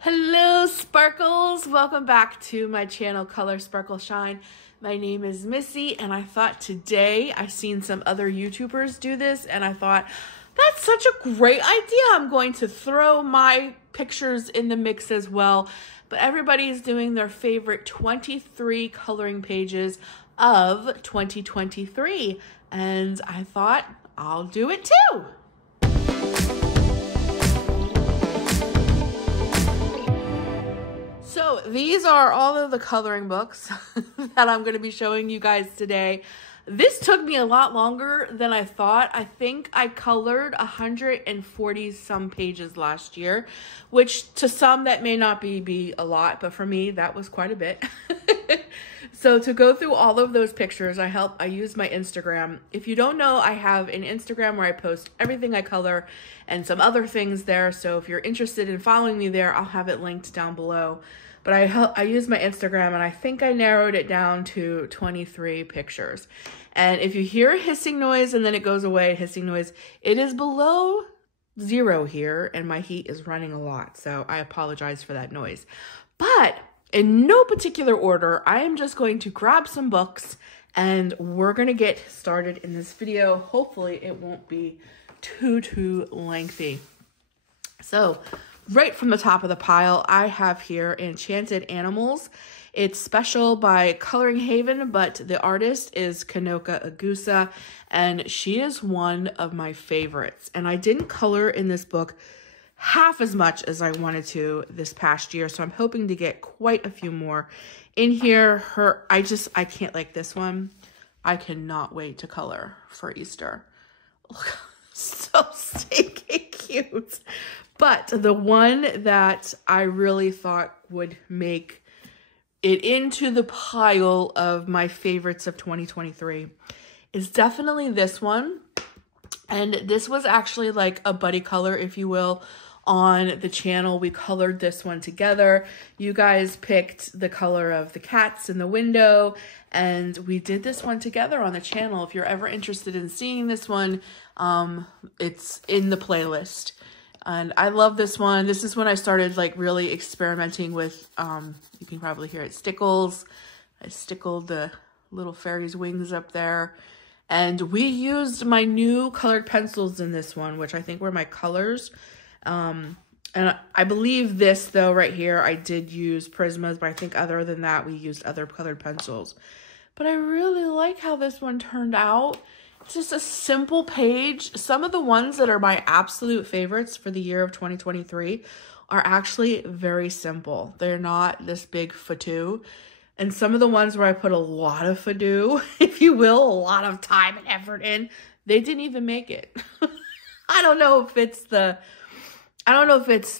Hello sparkles, welcome back to my channel Color Sparkle Shine. My name is Missy and I thought today I seen some other YouTubers do this and I thought that's such a great idea. I'm going to throw my pictures in the mix as well. But everybody's doing their favorite 23 coloring pages of 2023 and I thought I'll do it too. So these are all of the coloring books that I'm going to be showing you guys today. This took me a lot longer than I thought. I think I colored 140 some pages last year, which to some that may not be a lot, but for me that was quite a bit. So to go through all of those pictures, I use my Instagram. If you don't know, I have an Instagram where I post everything I color and some other things there. So if you're interested in following me there, I'll have it linked down below. But I use my Instagram and I think I narrowed it down to 23 pictures. And if you hear a hissing noise and then it goes away, hissing noise, it is below 0 here and my heat is running a lot. So I apologize for that noise. But in no particular order, I am just going to grab some books and we're going to get started in this video. Hopefully it won't be too lengthy. So right from the top of the pile, I have here Enchanted Animals. It's special by Coloring Haven, but the artist is Kanoka Agusa, and she is one of my favorites. And I didn't color in this book half as much as I wanted to this past year, so I'm hoping to get quite a few more in here. I can't like this one. I cannot wait to color for Easter. Look, so stinking cute. But the one that I really thought would make it into the pile of my favorites of 2023 is definitely this one. And this was actually like a buddy color, if you will, on the channel. We colored this one together. You guys picked the color of the cats in the window, and we did this one together on the channel. If you're ever interested in seeing this one, it's in the playlist. And I love this one. This is when I started like really experimenting with, you can probably hear it, stickles. I stickled the little fairy's wings up there. And we used my new colored pencils in this one, which I think were my colors. And I believe this though right here, I did use Prismas, but I think other than that, we used other colored pencils. But I really like how this one turned out. It's just a simple page. Some of the ones that are my absolute favorites for the year of 2023 are actually very simple. They're not this big fadoo. And some of the ones where I put a lot of fadoo, if you will, a lot of time and effort in, they didn't even make it. I don't know if it's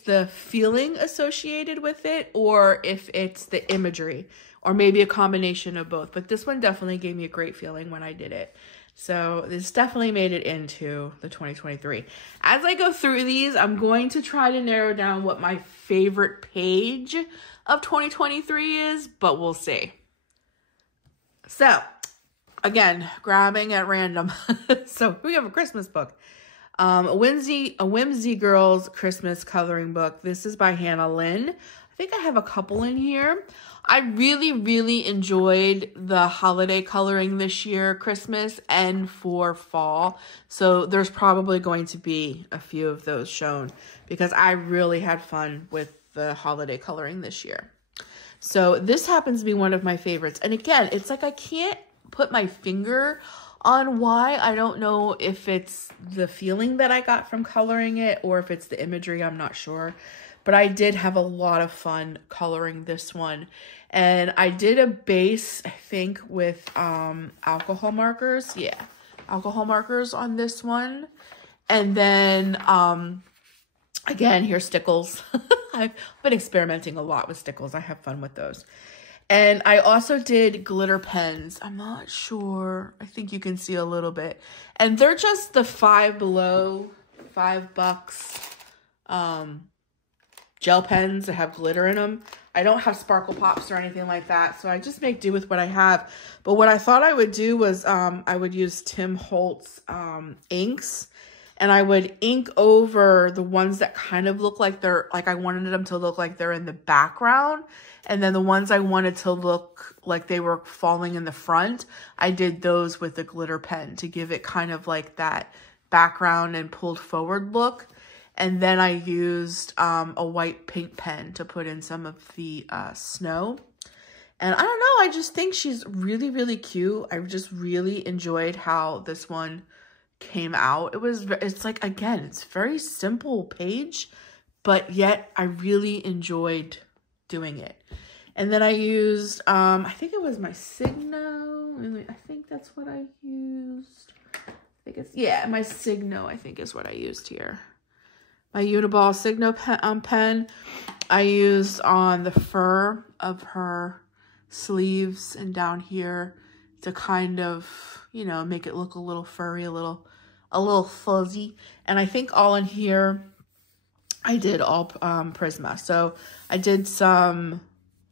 the feeling associated with it or if it's the imagery or maybe a combination of both. But this one definitely gave me a great feeling when I did it. So this definitely made it into the 2023. As I go through these, I'm going to try to narrow down what my favorite page of 2023 is, but we'll see. So again, grabbing at random. So we have a Christmas book. A Whimsy Girls Christmas coloring book. This is by Hannah Lynn. I think I have a couple in here. I really enjoyed the holiday coloring this year, Christmas and for fall. So there's probably going to be a few of those shown because I really had fun with the holiday coloring this year. So this happens to be one of my favorites. And again, it's like I can't put my finger on why. I don't know if it's the feeling that I got from coloring it or if it's the imagery, I'm not sure. But I did have a lot of fun coloring this one. And I did a base, I think, with alcohol markers. Yeah, alcohol markers on this one. And then, again, here's stickles. I've been experimenting a lot with stickles. I have fun with those. And I also did glitter pens. I'm not sure. I think you can see a little bit. And they're just the Five Below, $5 gel pens that have glitter in them. I don't have sparkle pops or anything like that, so I just make do with what I have. But what I thought I would do was I would use Tim Holtz inks and I would ink over the ones that kind of look like they're, like I wanted them to look like they're in the background. And then the ones I wanted to look like they were falling in the front, I did those with the glitter pen to give it kind of like that background and pulled forward look. And then I used a white paint pen to put in some of the snow. And I don't know, I just think she's really, really cute. I just really enjoyed how this one came out. It's like, again, it's very simple page, but yet I really enjoyed doing it. And then I used, I think it was my Signo. I think that's what I used. I think it's, yeah, my Signo, I think is what I used here. My Uniball Signo pen. I used on the fur of her sleeves and down here to kind of, you know, make it look a little furry, a little fuzzy. And I think all in here, I did all Prisma. So I did some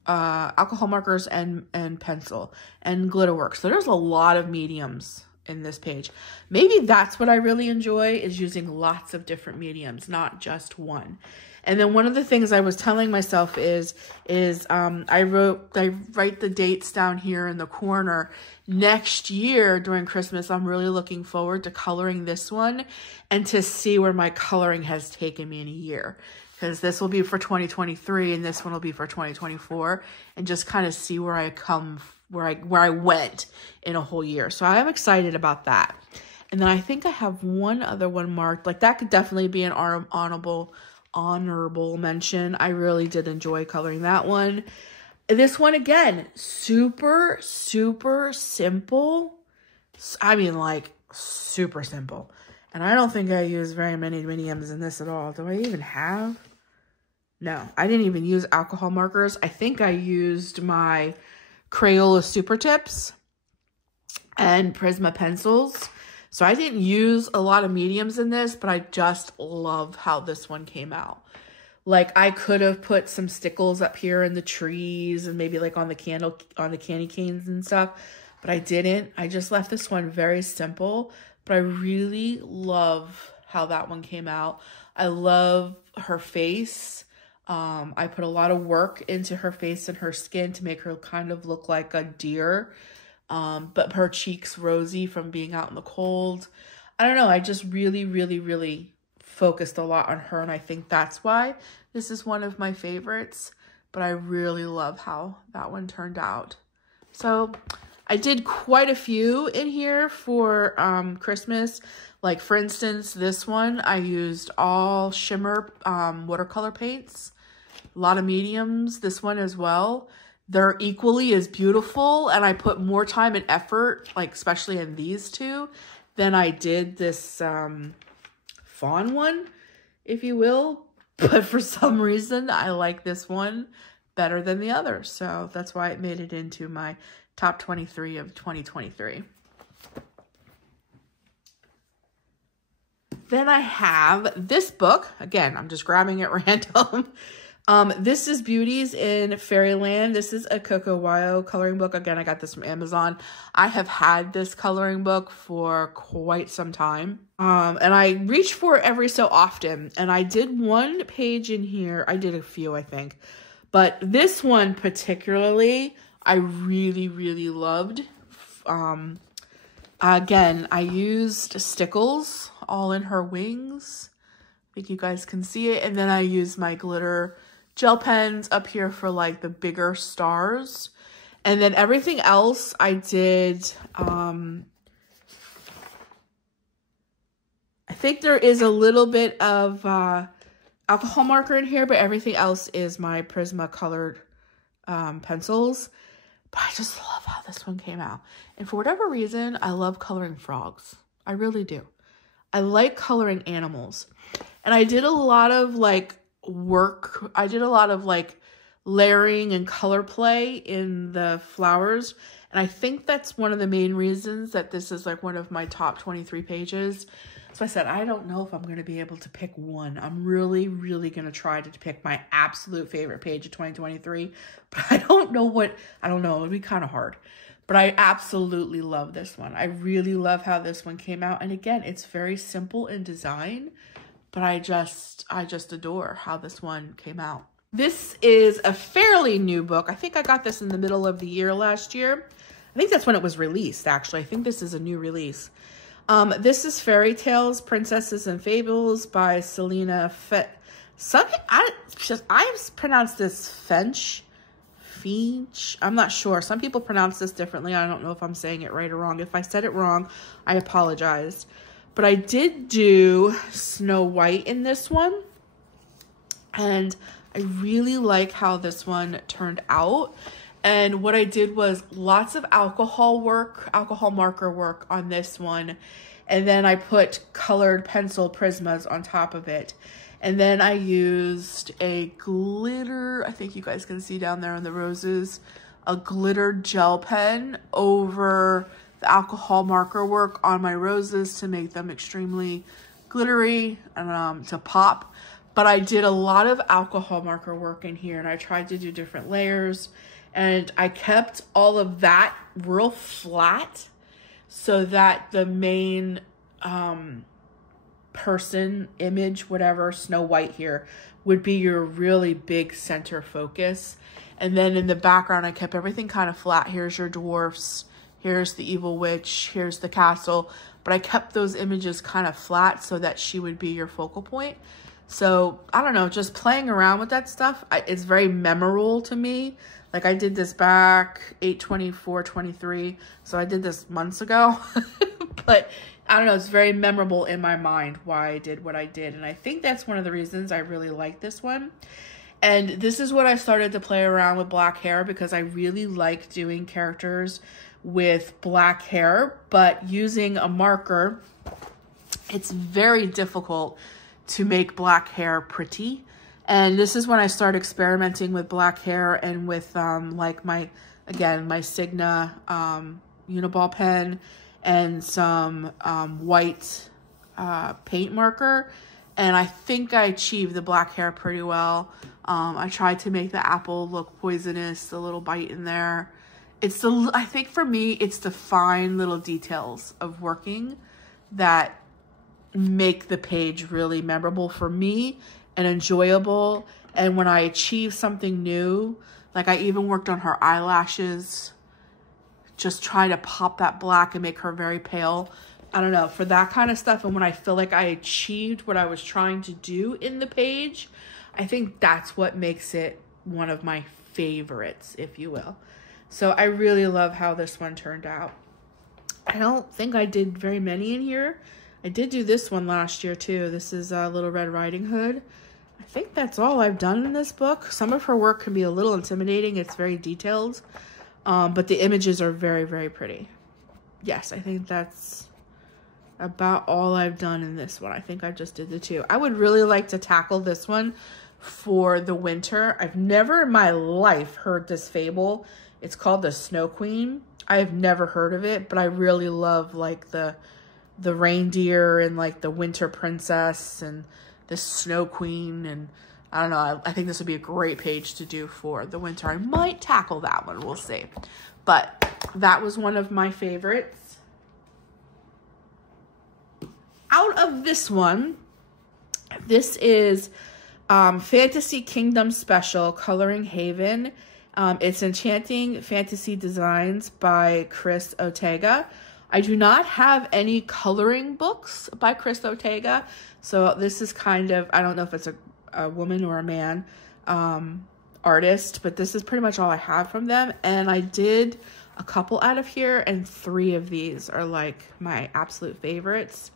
alcohol markers and pencil and glitter work. So there's a lot of mediums in this page. Maybe that's what I really enjoy, is using lots of different mediums, not just one. And then one of the things I was telling myself is I write the dates down here in the corner. Next year during Christmas, I'm really looking forward to coloring this one and to see where my coloring has taken me in a year. Because this will be for 2023 and this one will be for 2024, and just kind of see where I went in a whole year. So I am excited about that. And then I think I have one other one marked. Like that could definitely be an honorable mention. I really did enjoy coloring that one. This one, again, super, super simple. I mean, like, super simple. And I don't think I used very many mediums in this at all. Do I even have? No, I didn't even use alcohol markers. I think I used my Crayola Super Tips and Prisma pencils. So I didn't use a lot of mediums in this, but I just love how this one came out. Like I could have put some stickles up here in the trees and maybe like on the candy canes and stuff, but I didn't. I just left this one very simple, but I really love how that one came out. I love her face. I put a lot of work into her face and her skin to make her kind of look like a deer. But her cheeks rosy from being out in the cold. I don't know. I just really, really, really focused a lot on her. And I think that's why this is one of my favorites. But I really love how that one turned out. So I did quite a few in here for Christmas. Like for instance, this one, I used all shimmer watercolor paints. A lot of mediums. This one as well. They're equally as beautiful, and I put more time and effort, like especially in these two, than I did this fawn one, if you will. But for some reason, I like this one better than the other. So that's why it made it into my top 23 of 2023. Then I have this book. Again, I'm just grabbing it random. This is Beauties in Fairyland. This is a Coco Wyo coloring book. Again, I got this from Amazon. I have had this coloring book for quite some time. And I reach for it every so often. And I did one page in here. I did a few, I think. But this one particularly, I really, really loved. Again, I used stickles all in her wings. I think you guys can see it. And then I used my glitter gel pens up here for like the bigger stars. And then everything else I did, I think there is a little bit of alcohol marker in here, but everything else is my Prisma colored pencils. But I just love how this one came out. And for whatever reason, I love coloring frogs. I really do. I like coloring animals. And I did a lot of like work. I did a lot of like layering and color play in the flowers. And I think that's one of the main reasons that this is like one of my top 23 pages. So I said, I don't know if I'm going to be able to pick one. I'm really, really going to try to pick my absolute favorite page of 2023. But I don't know. It would be kind of hard. But I absolutely love this one. I really love how this one came out. And again, it's very simple in design, but I just adore how this one came out. This is a fairly new book. I think I got this in the middle of the year last year. I think that's when it was released, actually. I think this is a new release. This is Fairytales, Princesses and Fables by Selena I pronounced this Finch. I'm not sure. Some people pronounce this differently. I don't know if I'm saying it right or wrong. If I said it wrong, I apologize. But I did do Snow White in this one. And I really like how this one turned out. And what I did was lots of alcohol marker work on this one. And then I put colored pencil prismas on top of it. And then I used a glitter, I think you guys can see down there on the roses, a glitter gel pen over the alcohol marker work on my roses to make them extremely glittery and to pop. But I did a lot of alcohol marker work in here, and I tried to do different layers. And I kept all of that real flat so that the main person, image, whatever, Snow White here, would be your really big center focus. And then in the background, I kept everything kind of flat. Here's your dwarfs. Here's the evil witch. Here's the castle. But I kept those images kind of flat so that she would be your focal point. So, I don't know, just playing around with that stuff, it's very memorable to me. Like, I did this back 8/24/23, so I did this months ago. But, I don't know, it's very memorable in my mind why I did what I did. And I think that's one of the reasons I really like this one. And this is what I started to play around with black hair, because I really like doing characters with black hair. But using a marker, it's very difficult to make black hair pretty. And this is when I started experimenting with black hair and with like my Signa Uniball pen and some white paint marker. And I think I achieved the black hair pretty well. I tried to make the apple look poisonous, a little bite in there. I think for me, it's the fine little details of working that make the page really memorable for me and enjoyable. And when I achieve something new, like I even worked on her eyelashes, just trying to pop that black and make her very pale. I don't know, for that kind of stuff. And when I feel like I achieved what I was trying to do in the page, I think that's what makes it one of my favorites, if you will. So I really love how this one turned out. I don't think I did very many in here. I did do this one last year too. This is Little Red Riding Hood. I think that's all I've done in this book. Some of her work can be a little intimidating. It's very detailed, but the images are very, very pretty. Yes, I think that's about all I've done in this one. I think I just did the two. I would really like to tackle this one for the winter. I've never in my life heard this fable. It's called the Snow Queen. I have never heard of it, but I really love like the reindeer and like the winter princess and the Snow Queen. And I don't know, I think this would be a great page to do for the winter. I might tackle that one, we'll see. But that was one of my favorites. Out of this one, this is Fantasy Kingdom Special Coloring Haven. It's Enchanting Fantasy Designs by Chris Ortega. I do not have any coloring books by Chris Ortega. So this is kind of, I don't know if it's a woman or a man artist, but this is pretty much all I have from them. And I did a couple out of here, and 3 of these are like my absolute favorites.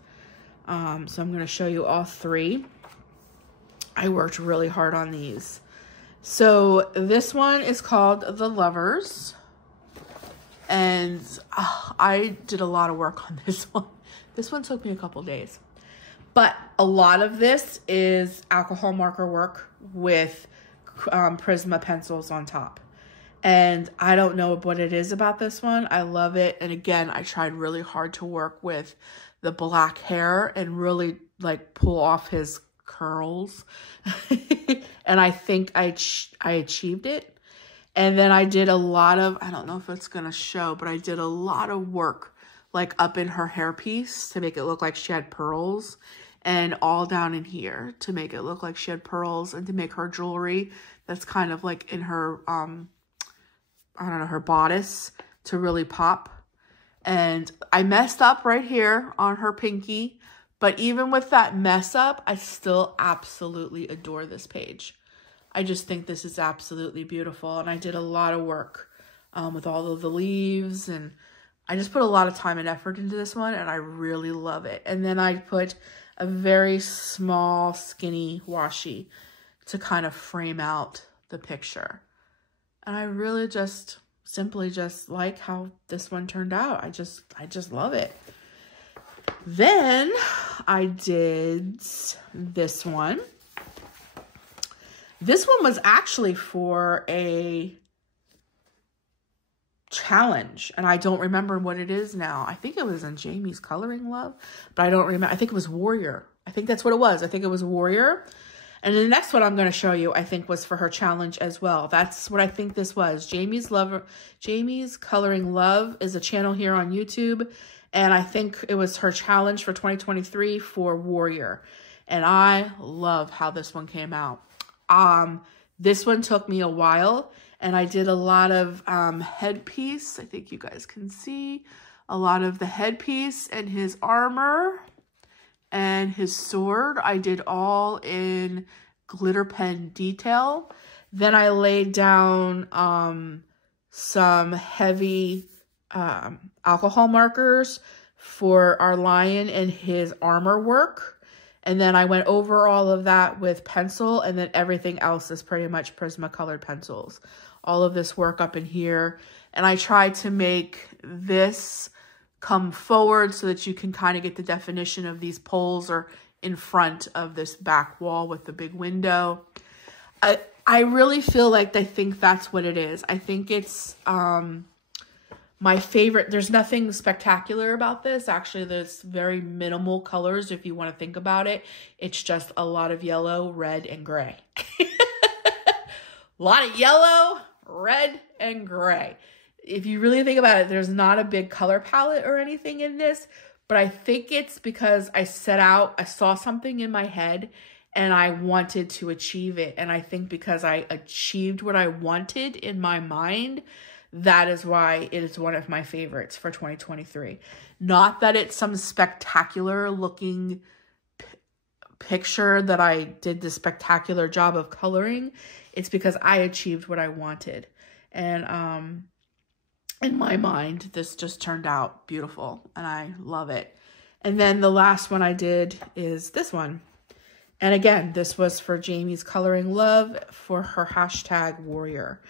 So I'm going to show you all 3. I worked really hard on these. So this one is called The Lovers. And I did a lot of work on this one. This one took me a couple days. But a lot of this is alcohol marker work with Prisma pencils on top. And I don't know what it is about this one. I love it. And again, I tried really hard to work with the black hair and really like pull off his curls. And I think I achieved it. And then I did a lot of, I don't know if it's going to show, but I did a lot of work like up in her hairpiece to make it look like she had pearls, and all down in here to make it look like she had pearls, and to make her jewelry that's kind of like in her, I don't know, her bodice to really pop. And I messed up right here on her pinky, but even with that mess up, I still absolutely adore this page. I just think this is absolutely beautiful. And I did a lot of work with all of the leaves, and I just put a lot of time and effort into this one, and I really love it. And then I put a very small, skinny washi to kind of frame out the picture. And I really just simply just like how this one turned out. I just love it. Then I did this one. This one was actually for a challenge, and I don't remember what it is now. I think it was in Jamie's Coloring Love, but I don't remember. I think it was Warrior. I think that's what it was. I think it was Warrior. And the next one I'm going to show you, I think, was for her challenge as well. That's what I think this was. Jamie's Coloring Love is a channel here on YouTube, and I think it was her challenge for 2023 for Warrior. And I love how this one came out. This one took me a while, and I did a lot of headpiece. I think you guys can see a lot of the headpiece and his armor and his sword. I did all in glitter pen detail. Then I laid down some heavy alcohol markers for our lion and his armor work. And then I went over all of that with pencil, and then everything else is pretty much Prismacolor pencils. All of this work up in here. And I tried to make this come forward so that you can kind of get the definition of these poles are in front of this back wall with the big window. I really feel like I think that's what it is. I think it's my favorite. There's nothing spectacular about this. Actually, there's very minimal colors if you want to think about it. It's just a lot of yellow, red, and gray. A lot of yellow, red, and gray. If you really think about it, there's not a big color palette or anything in this, but I think it's because I saw something in my head and I wanted to achieve it. And I think because I achieved what I wanted in my mind, that is why it is one of my favorites for 2023. Not that it's some spectacular looking picture that I did the spectacular job of coloring. It's because I achieved what I wanted. And in my mind, this just turned out beautiful, and I love it. And then the last one I did is this one. And again, this was for Jamie's Coloring Love for her hashtag Warrior.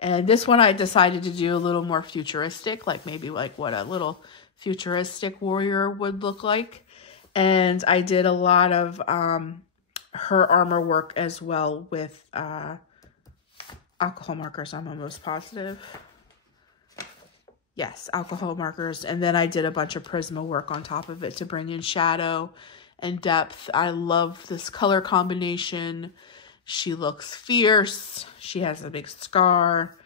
And this one I decided to do a little more futuristic, like maybe like what a little futuristic warrior would look like. And I did a lot of her armor work as well with alcohol markers, I'm almost positive. Yes, alcohol markers. And then I did a bunch of Prisma work on top of it to bring in shadow and depth. I love this color combination. She looks fierce. She has a big scar.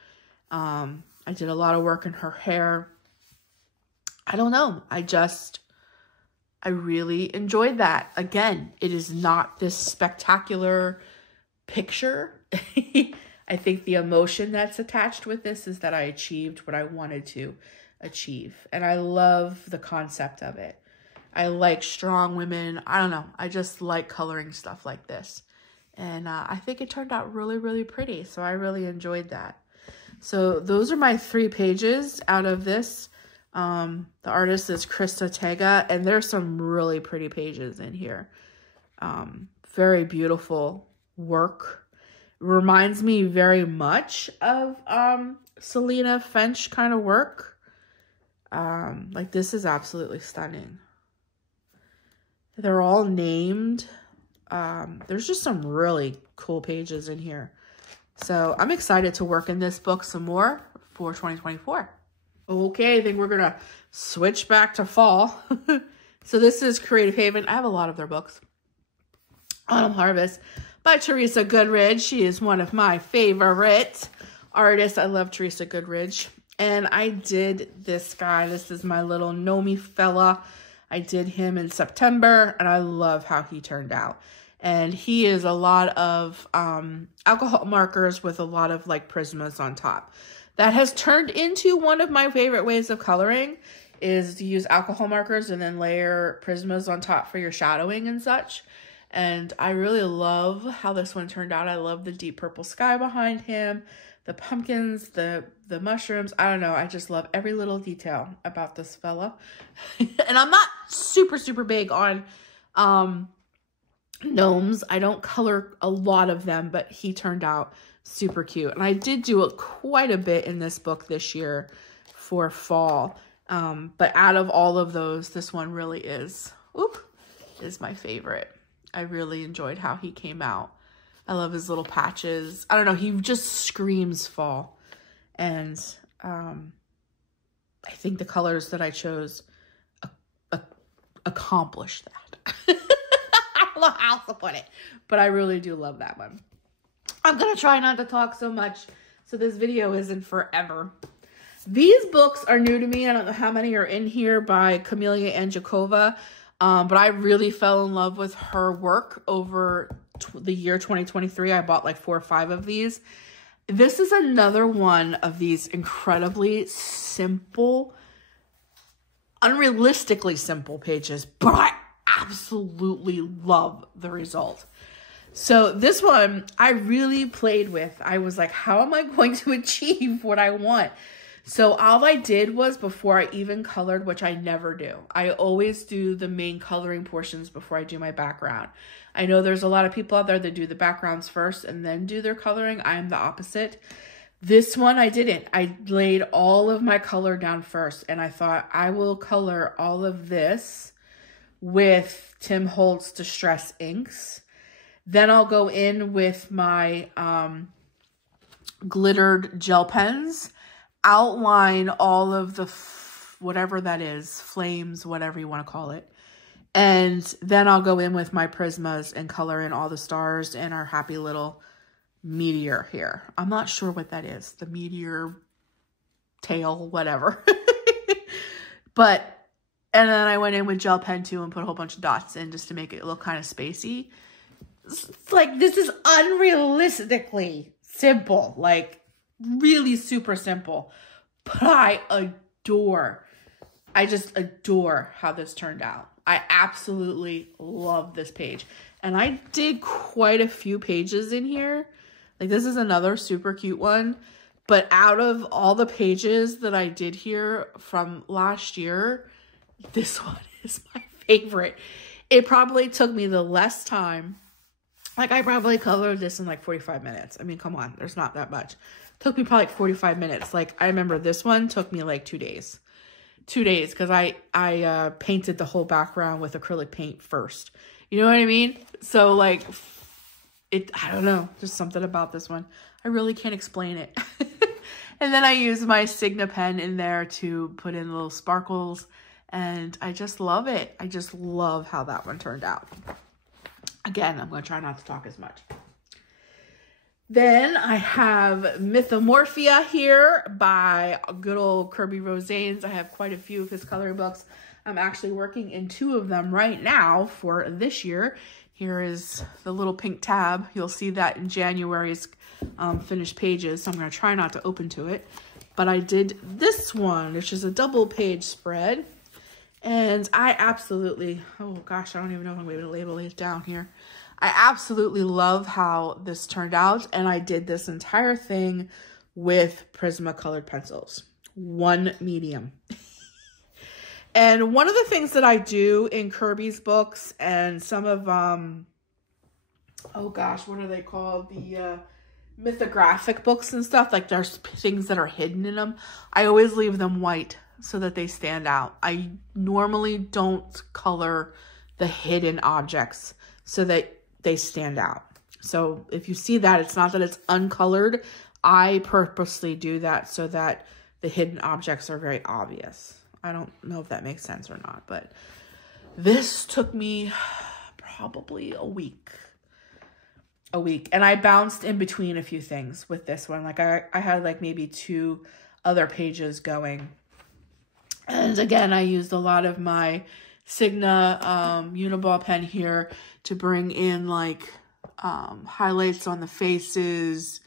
I did a lot of work in her hair. I don't know. I really enjoyed that. Again, it is not this spectacular picture. I think the emotion that's attached with this is that I achieved what I wanted to achieve. And I love the concept of it. I like strong women. I don't know. I just like coloring stuff like this. And I think it turned out really, really pretty. So I really enjoyed that. So those are my 3 pages out of this. The artist is Krista Tega, and there's some really pretty pages in here. Very beautiful work. Reminds me very much of Selena French kind of work. Like this is absolutely stunning. They're all named. There's just some really cool pages in here. So I'm excited to work in this book some more for 2024. Okay, I think we're going to switch back to fall. So this is Creative Haven. I have a lot of their books. Autumn Harvest by Teresa Goodridge. She is one of my favorites. artist. I love Teresa Goodridge. And I did this guy. This is my little Gnome fella. I did him in September, and I love how he turned out. And he is a lot of alcohol markers with a lot of like prismas on top. That has turned into one of my favorite ways of coloring, is to use alcohol markers and then layer prismas on top for your shadowing and such. And I really love how this one turned out. I love the deep purple sky behind him, the pumpkins, the mushrooms. I don't know. I just love every little detail about this fella. And I'm not super, super big on gnomes. I don't color a lot of them, but he turned out super cute. And I did do quite a bit in this book this year for fall. But out of all of those, this one really is my favorite. I really enjoyed how he came out. I love his little patches. I don't know. He just screams fall. And I think the colors that I chose accomplish that. I don't know how else to put it, but I really do love that one. I'm going to try not to talk so much so this video isn't forever. These books are new to me. I don't know how many are in here by Camelia Anjakova, but I really fell in love with her work over the year 2023. I bought like 4 or 5 of these. This is another one of these incredibly simple, unrealistically simple pages, but I absolutely love the result. So this one I really played with. I was like, how am I going to achieve what I want? So all I did was, before I even colored, which I never do, I always do the main coloring portions before I do my background. I know there's a lot of people out there that do the backgrounds first and then do their coloring. I am the opposite. This one I didn't. I laid all of my color down first, and I thought I will color all of this with Tim Holtz Distress inks. Then I'll go in with my glittered gel pens, outline all of the whatever that is, flames, whatever you want to call it. And then I'll go in with my prismas and color in all the stars and our happy little meteor here. I'm not sure what that is. The meteor tail, whatever. And then I went in with gel pen too and put a whole bunch of dots in just to make it look kind of spacey. It's like, this is unrealistically simple, like really super simple, but I just adore how this turned out. I absolutely love this page, and I did quite a few pages in here. Like, this is another super cute one, but out of all the pages that I did here from last year, this one is my favorite. It probably took me the less time. Like, I probably colored this in like 45 minutes. I mean, come on, there's not that much. It took me probably like 45 minutes. Like, I remember this one took me like 2 days. 2 days, because I painted the whole background with acrylic paint first. You know what I mean? So, like, I don't know. Just something about this one. I really can't explain it. And then I used my Signa pen in there to put in little sparkles. And I just love it. I just love how that one turned out. Again, I'm going to try not to talk as much. Then I have Mythomorphia here by good old Kirby Rosanes. I have quite a few of his coloring books. I'm actually working in 2 of them right now for this year. Here is the little pink tab. You'll see that in January's finished pages. So I'm going to try not to open to it. But I did this one, which is a double page spread. And I absolutely, oh gosh, I don't even know if I'm going to be able to label it down here. I absolutely love how this turned out. And I did this entire thing with Prismacolor pencils. 1 medium. And one of the things that I do in Kirby's books and some of, oh gosh, what are they called? The mythographic books and stuff. Like, there's things that are hidden in them. I always leave them white so that they stand out. I normally don't color the hidden objects so that they stand out. So if you see that, it's not that it's uncolored. I purposely do that so that the hidden objects are very obvious. I don't know if that makes sense or not, but this took me probably a week. a week. And I bounced in between a few things with this one. Like I had like maybe 2 other pages going. And again, I used a lot of my Signa Uniball pen here to bring in like highlights on the faces,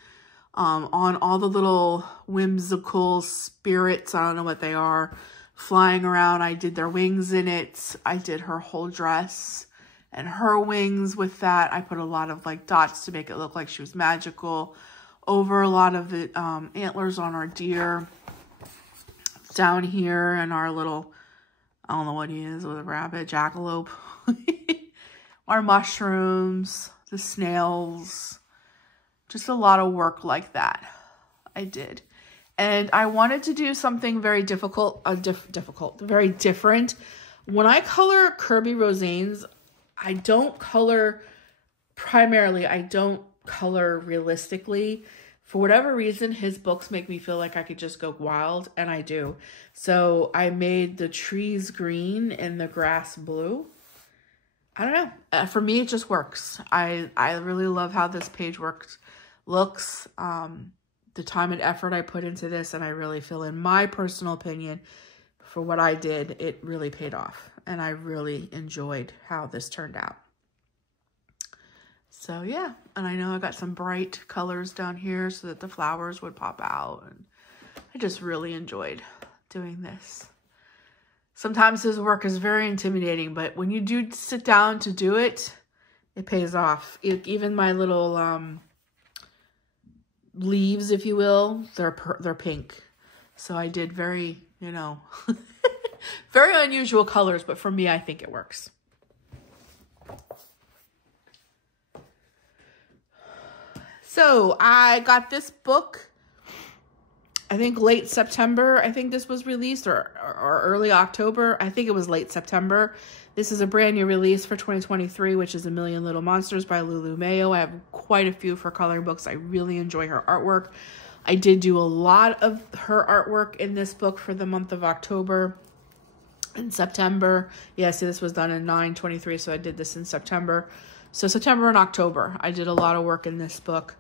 on all the little whimsical spirits. I don't know what they are, flying around. I did their wings in it. I did her whole dress and her wings with that. I put a lot of like dots to make it look like she was magical over a lot of the antlers on our deer. Down here and our little, I don't know what he is, with a rabbit, jackalope. Our mushrooms, the snails, just a lot of work like that I did. And I wanted to do something very very different. When I color Kirby Rosanes, I don't color primarily, I don't color realistically. For whatever reason, his books make me feel like I could just go wild, and I do. So I made the trees green and the grass blue. I don't know. For me, it just works. I really love how this page looks. The time and effort I put into this, and I really feel, in my personal opinion, for what I did, it really paid off. And I really enjoyed how this turned out. So yeah, and I know I got some bright colors down here so that the flowers would pop out. And I just really enjoyed doing this. Sometimes his work is very intimidating, but when you do sit down to do it, it pays off. Even my little leaves, if you will, they're pink. So I did very, you know, very unusual colors, but for me, I think it works. So I got this book, I think late September. I think this was released, or early October. I think it was late September. This is a brand new release for 2023, which is A Million Little Monsters by Lulu Mayo. I have quite a few for coloring books. I really enjoy her artwork. I did do a lot of her artwork in this book for the month of October and September. Yeah, see, this was done in 9/23, so I did this in September. So September and October, I did a lot of work in this book.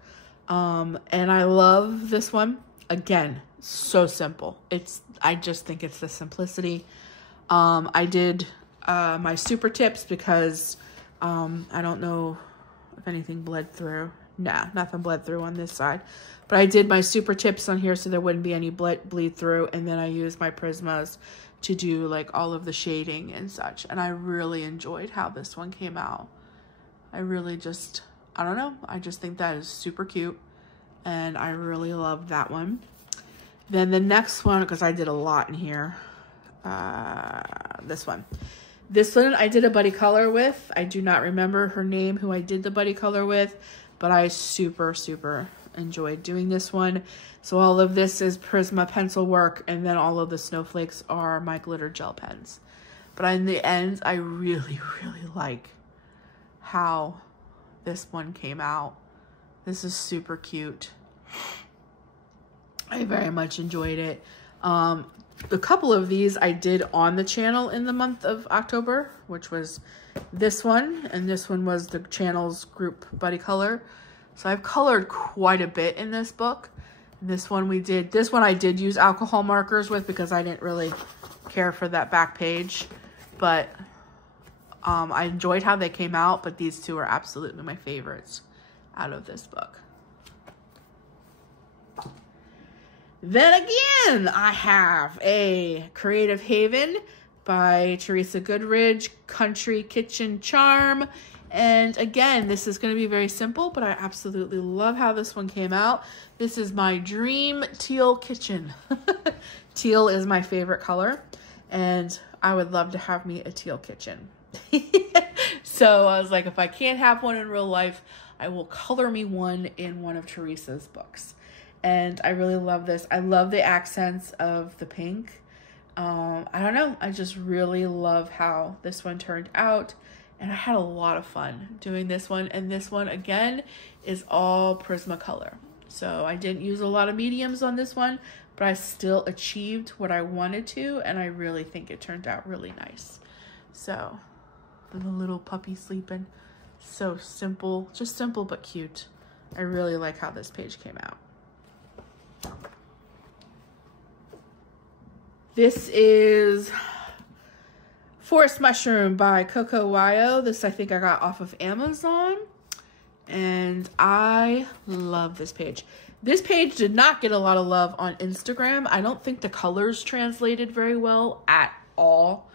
And I love this one. Again, so simple. I just think it's the simplicity. I did my super tips because I don't know if anything bled through. Nah, nothing bled through on this side. But I did my super tips on here so there wouldn't be any bleed through. And then I used my Prismas to do like all of the shading and such. And I really enjoyed how this one came out. I really just, I don't know. I just think that is super cute. And I really love that one. Then the next one, because I did a lot in here. This one. This one I did a buddy color with. I do not remember her name, who I did the buddy color with. But I super, super enjoyed doing this one. So all of this is Prisma pencil work. And then all of the snowflakes are my glitter gel pens. But in the end, I really, really like how this one came out. This is super cute. I very much enjoyed it. A couple of these I did on the channel in the month of October, which was this one, and this one was the channel's group buddy color. So I've colored quite a bit in this book. And this one I did use alcohol markers with because I didn't really care for that back page, but I enjoyed how they came out, but these two are absolutely my favorites out of this book. Then again, I have a Creative Haven by Teresa Goodridge, Country Kitchen Charm. And again, this is going to be very simple, but I absolutely love how this one came out. This is my dream teal kitchen. Teal is my favorite color, and I would love to have me a teal kitchen. So I was like, if I can't have one in real life, I will color me one in one of Teresa's books. And I really love this. I love the accents of the pink. I don't know. I just really love how this one turned out. And I had a lot of fun doing this one. And this one, again, is all Prismacolor. So I didn't use a lot of mediums on this one, but I still achieved what I wanted to. And I really think it turned out really nice. So, the little puppy sleeping. So simple, just simple but cute. I really like how this page came out. This is Forest Mushroom by Coco Wyo. This I think I got off of Amazon. And I love this page. This page did not get a lot of love on Instagram. I don't think the colors translated very well at all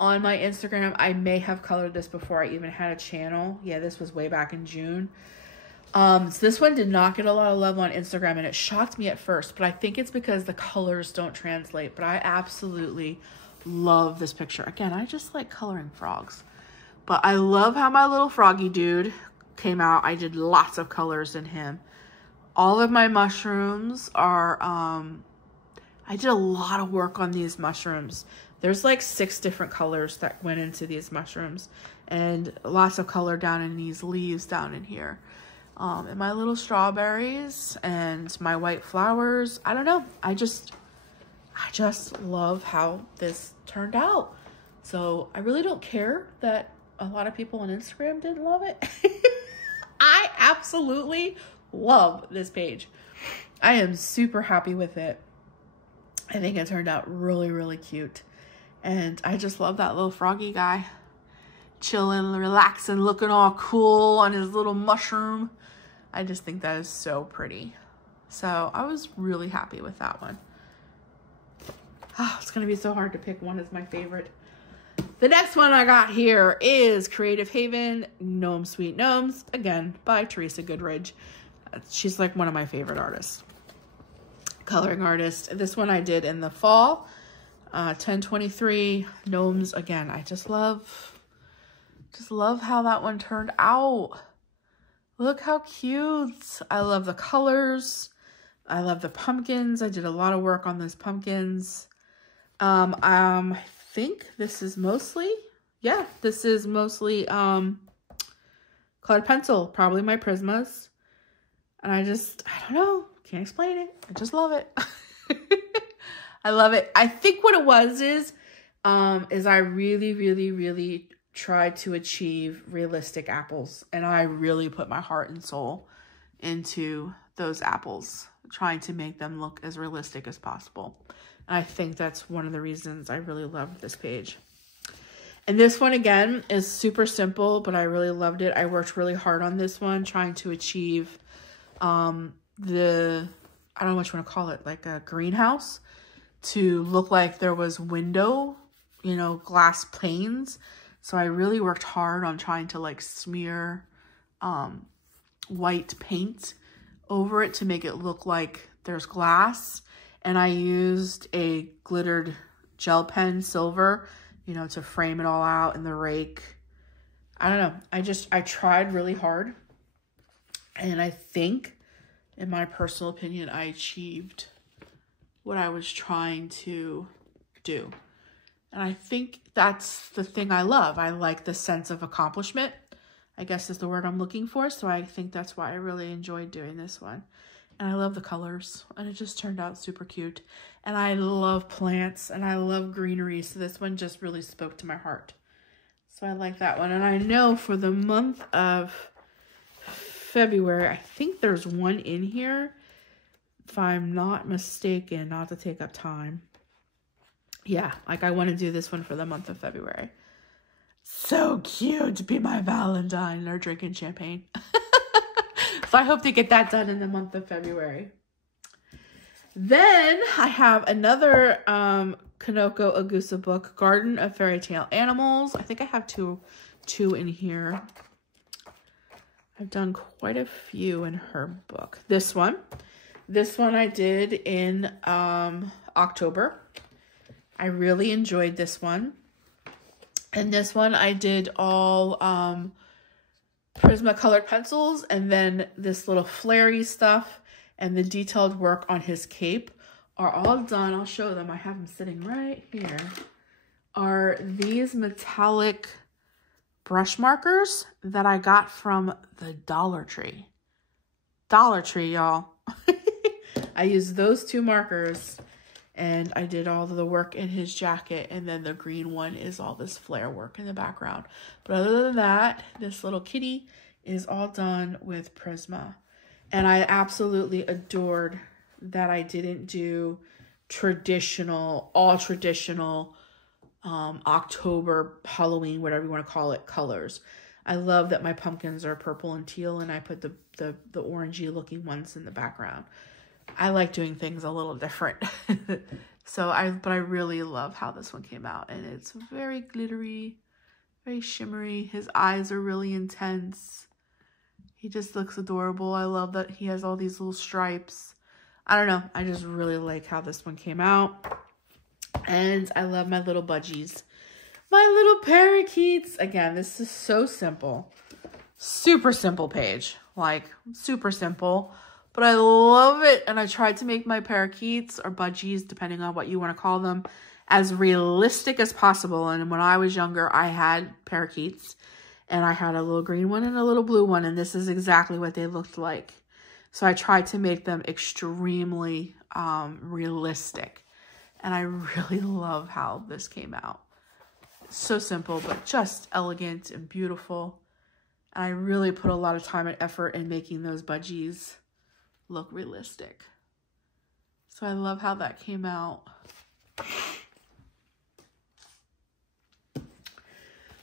on my Instagram. I may have colored this before I even had a channel. Yeah, this was way back in June. So this one did not get a lot of love on Instagram, and it shocked me at first, but I think it's because the colors don't translate. But I absolutely love this picture. Again, I just like coloring frogs. But I love how my little froggy dude came out. I did lots of colors in him. All of my mushrooms are, I did a lot of work on these mushrooms. There's like 6 different colors that went into these mushrooms, and lots of color down in these leaves down in here. And my little strawberries and my white flowers. I don't know. I just love how this turned out. So I really don't care that a lot of people on Instagram didn't love it. I absolutely love this page. I am super happy with it. I think it turned out really, really cute. And I just love that little froggy guy. Chilling, relaxing, looking all cool on his little mushroom. I just think that is so pretty. So I was really happy with that one. Oh, it's going to be so hard to pick one as my favorite. The next one I got here is Creative Haven, Gnome Sweet Gnomes, again, by Teresa Goodridge. She's like one of my favorite artists, coloring artist. This one I did in the fall, 1023 Gnomes. Again, I just love how that one turned out. Look how cute. I love the colors. I love the pumpkins. I did a lot of work on those pumpkins. I think this is mostly, yeah, this is mostly colored pencil, probably my Prismas. And I don't know, can't explain it. I just love it. I love it. I think what it was is I really, really, really tried to achieve realistic apples. And I really put my heart and soul into those apples, trying to make them look as realistic as possible. And I think that's one of the reasons I really loved this page. And this one, again, is super simple, but I really loved it. I worked really hard on this one, trying to achieve I don't know what you want to call it, like a greenhouse, to look like there was window, you know, glass panes. So I really worked hard on trying to like smear white paint over it to make it look like there's glass. And I used a glittered gel pen silver, you know, to frame it all out in the rake. I don't know. I tried really hard. And I think, in my personal opinion, I achieved what I was trying to do. And I think that's the thing I love. I like the sense of accomplishment, I guess is the word I'm looking for. So I think that's why I really enjoyed doing this one. And I love the colors, and it just turned out super cute. And I love plants, and I love greenery. So this one just really spoke to my heart. So I like that one. And I know for the month of February, I think there's one in here, if I'm not mistaken, not to take up time. Yeah, like I want to do this one for the month of February. So cute to be my Valentine or drinking champagne. So I hope to get that done in the month of February. Then I have another Kanoko Agusa book, Garden of Fairytale Animals. I think I have two in here. I've done quite a few in her book. This one I did in October. I really enjoyed this one. And this one I did all Prisma colored pencils, and then this little flary stuff and the detailed work on his cape are all done. I'll show them. I have them sitting right here. Are these metallic brush markers that I got from the Dollar Tree. Dollar Tree, y'all. I used those 2 markers, And I did all of the work in his jacket, and then the green one is all this flare work in the background. But other than that, this little kitty is all done with Prisma. And I absolutely adored that I didn't do all traditional October, Halloween, whatever you want to call it, colors. I love that my pumpkins are purple and teal, and I put the orangey looking ones in the background. I like doing things a little different. But I really love how this one came out, and it's very glittery, very shimmery. His eyes are really intense. He just looks adorable. I love that he has all these little stripes. I don't know. I just really like how this one came out. And I love my little budgies. My little parakeets. Again, this is so simple. Super simple page. Like, super simple. But I love it. And I tried to make my parakeets or budgies, depending on what you want to call them, as realistic as possible. And when I was younger, I had parakeets. And I had a little green one and a little blue one. And this is exactly what they looked like. So I tried to make them extremely realistic. And I really love how this came out. So simple, but just elegant and beautiful. And I really put a lot of time and effort in making those budgies look realistic. So I love how that came out.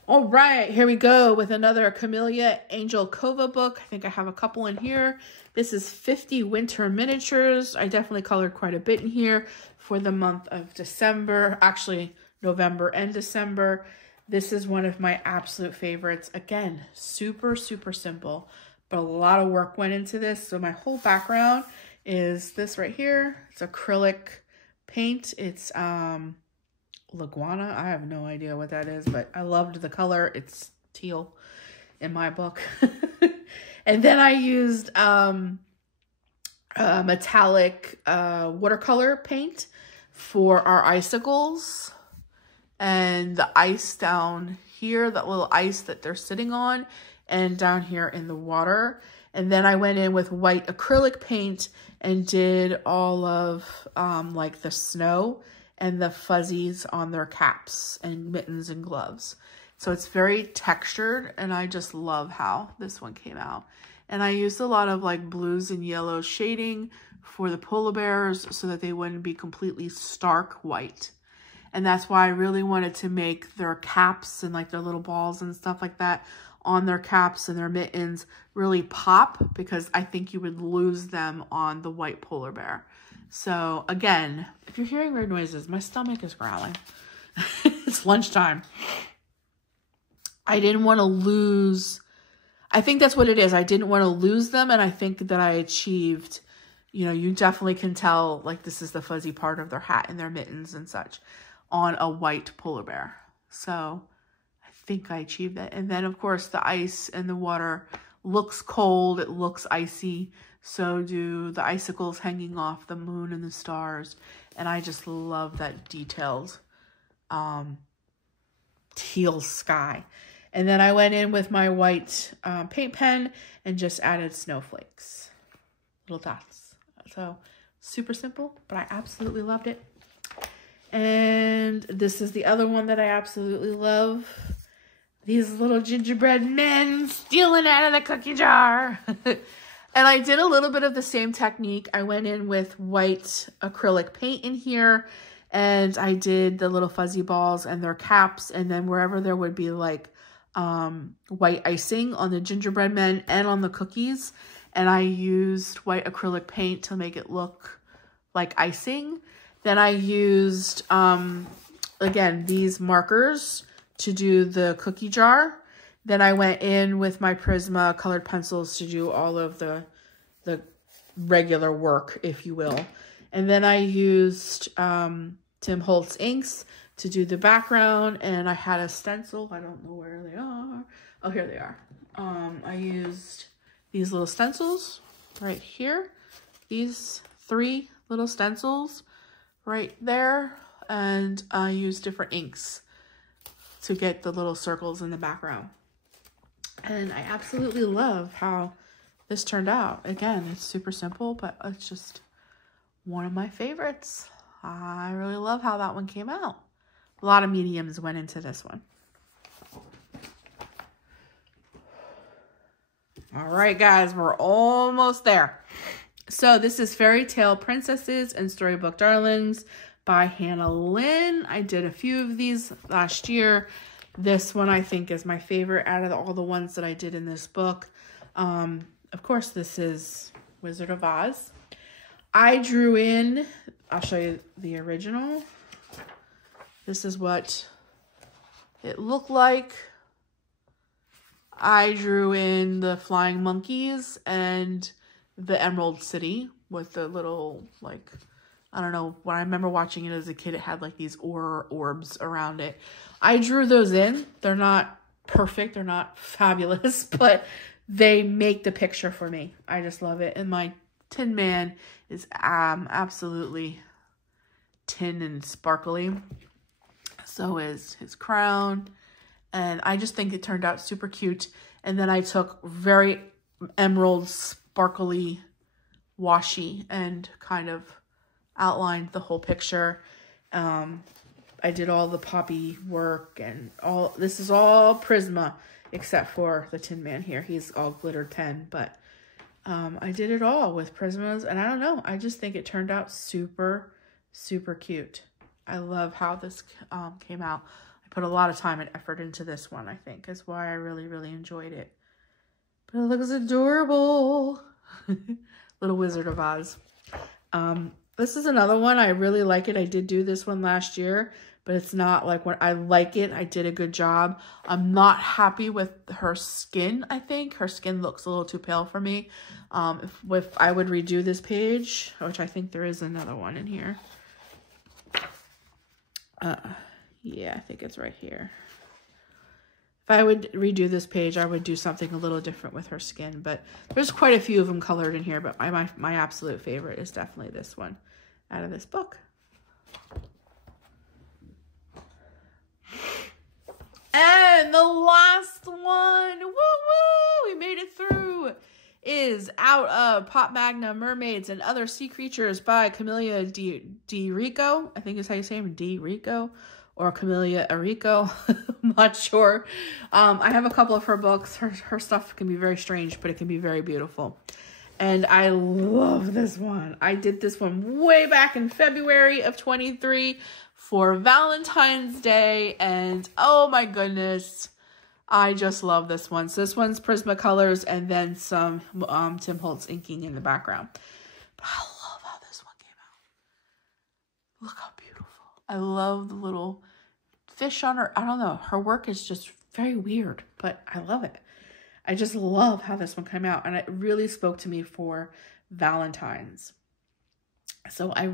All right, here we go with another Camellia Angel Kova book. I think I have a couple in here. This is 50 winter miniatures. I definitely colored quite a bit in here for the month of December, actually November and December. This is one of my absolute favorites. Again, super, super simple, but a lot of work went into this. So my whole background is this right here. It's acrylic paint. It's Laguana. I have no idea what that is, but I loved the color. It's teal in my book. And then I used metallic watercolor paint for our icicles, and the ice down here, that little ice that they're sitting on, and down here in the water. And then I went in with white acrylic paint and did all of like the snow and the fuzzies on their caps and mittens and gloves. So it's very textured, and I just love how this one came out. And I used a lot of like blues and yellow shading for the polar bears so that they wouldn't be completely stark white. And that's why I really wanted to make their caps and like their little balls and stuff like that on their caps and their mittens really pop, because I think you would lose them on the white polar bear. So again, if you're hearing weird noises, my stomach is growling. It's lunchtime. I didn't want to lose, I think that's what it is. I didn't want to lose them, and I think that I achieved, you know, you definitely can tell like this is the fuzzy part of their hat and their mittens and such on a white polar bear. So I think I achieved that. And then of course the ice and the water looks cold, it looks icy. So do the icicles hanging off the moon and the stars. And I just love that detailed teal sky. And then I went in with my white paint pen and just added snowflakes, little dots. So super simple, but I absolutely loved it. And this is the other one that I absolutely love. These little gingerbread men stealing out of the cookie jar. And I did a little bit of the same technique. I went in with white acrylic paint in here, and I did the little fuzzy balls and their caps, and then wherever there would be like white icing on the gingerbread men and on the cookies, and I used white acrylic paint to make it look like icing. Then I used, again, these markers to do the cookie jar. Then I went in with my Prisma colored pencils to do all of the regular work, if you will. And then I used Tim Holtz inks to do the background, and I had a stencil. I don't know where they are. Oh, here they are. I used these little stencils right here. These 3 little stencils right there. And I used different inks to get the little circles in the background. And I absolutely love how this turned out. Again, it's super simple, but it's just one of my favorites. I really love how that one came out. A lot of mediums went into this one. All right, guys, we're almost there. So this is Fairytale Princesses and Storybook Darlings by Hannah Lynn. I did a few of these last year. This one I think is my favorite out of all the ones that I did in this book. Of course, this is Wizard of Oz. I drew in, I'll show you the original. This is what it looked like. I drew in the flying monkeys and the Emerald City with the little, like, I don't know, when I remember watching it as a kid, it had like these orbs around it. I drew those in. They're not perfect, they're not fabulous, but they make the picture for me. I just love it. And my Tin Man is absolutely tin and sparkly. So is his crown. And I just think it turned out super cute. And then I took very emerald sparkly washi and kind of outlined the whole picture. I did all the poppy work and all. This is all Prisma except for the Tin Man here. He's all glitter 10, but I did it all with Prismas. And I don't know, I just think it turned out super, super cute. I love how this came out. I put a lot of time and effort into this one, I think, is why I really, really enjoyed it. But it looks adorable. Little Wizard of Oz. This is another one. I really like it. I did do this one last year, but it's not like when I like it. I did a good job. I'm not happy with her skin, I think. Her skin looks a little too pale for me. If I would redo this page, which I think there is another one in here. Yeah, I think it's right here. If I would redo this page, I would do something a little different with her skin, but there's quite a few of them colored in here, but my absolute favorite is definitely this one out of this book. And the last one, woo woo, we made it through, is out of Pop Magna Mermaids and Other Sea Creatures by Camellia Di Rico. I think is how you say him, Di Rico, or Camellia Arico. I'm not sure. I have a couple of her books. Her stuff can be very strange, but it can be very beautiful. And I love this one. I did this one way back in February of 23 for Valentine's Day. And oh my goodness, I just love this one. So this one's Prismacolors and then some Tim Holtz inking in the background. But I love how this one came out. Look how beautiful. I love the little fish on her. I don't know. Her work is just very weird, but I love it. I just love how this one came out. And it really spoke to me for Valentine's. So I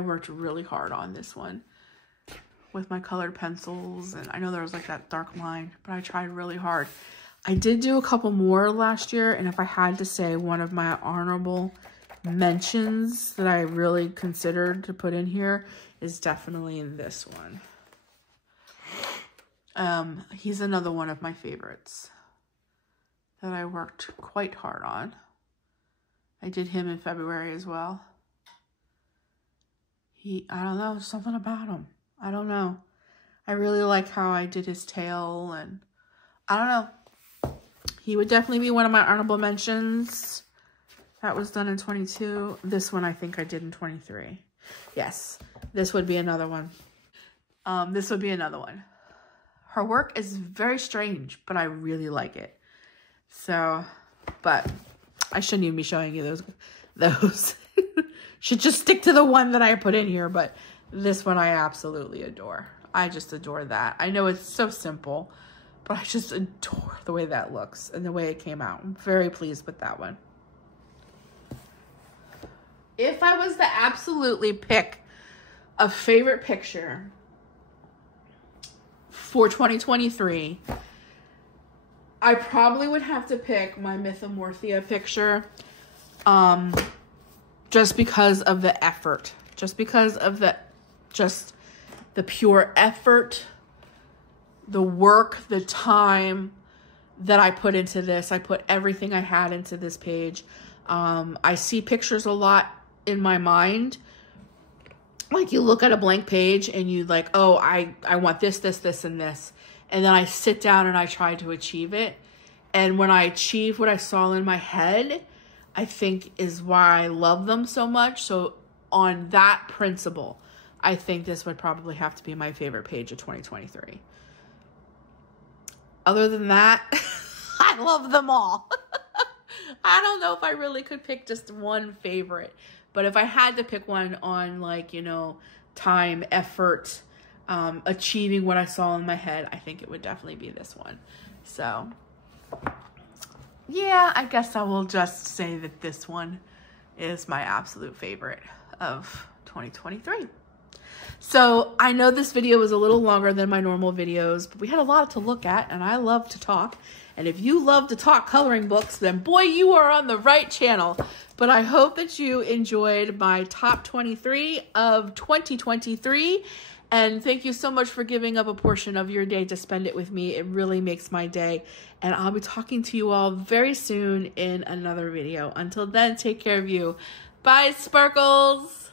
worked really hard on this one with my colored pencils. And I know there was like that dark line, but I tried really hard. I did do a couple more last year. And if I had to say one of my honorable mentions that I really considered to put in here is definitely in this one. He's another one of my favorites that I worked quite hard on. I did him in February as well. I don't know, something about him. I don't know. I really like how I did his tail, and I don't know. He would definitely be one of my honorable mentions. That was done in 22. This one I think I did in 23. Yes, this would be another one. This would be another one. Her work is very strange, but I really like it. So, but I shouldn't even be showing you those. Should just stick to the one that I put in here, but this one I absolutely adore. I just adore that. I know it's so simple, but I just adore the way that looks and the way it came out. I'm very pleased with that one. If I was to absolutely pick a favorite picture for 2023, I probably would have to pick my Mythomorphia picture, just because of the effort, just because of the pure effort, the work, the time that I put into this. I put everything I had into this page. I see pictures a lot in my mind, like you look at a blank page and you like, oh, I want this, this, this, and this. And then I sit down and I try to achieve it. And when I achieve what I saw in my head, I think is why I love them so much. So on that principle, I think this would probably have to be my favorite page of 2023. Other than that, I love them all. I don't know if I really could pick just one favorite. But if I had to pick one on, like, you know, time, effort, achieving what I saw in my head, I think it would definitely be this one. So, yeah, I guess I will just say that this one is my absolute favorite of 2023. So I know this video was a little longer than my normal videos, but we had a lot to look at, and I love to talk. And if you love to talk coloring books, then boy, you are on the right channel. But I hope that you enjoyed my top 23 of 2023. And thank you so much for giving up a portion of your day to spend it with me. It really makes my day. And I'll be talking to you all very soon in another video. Until then, take care of you. Bye, Sparkles.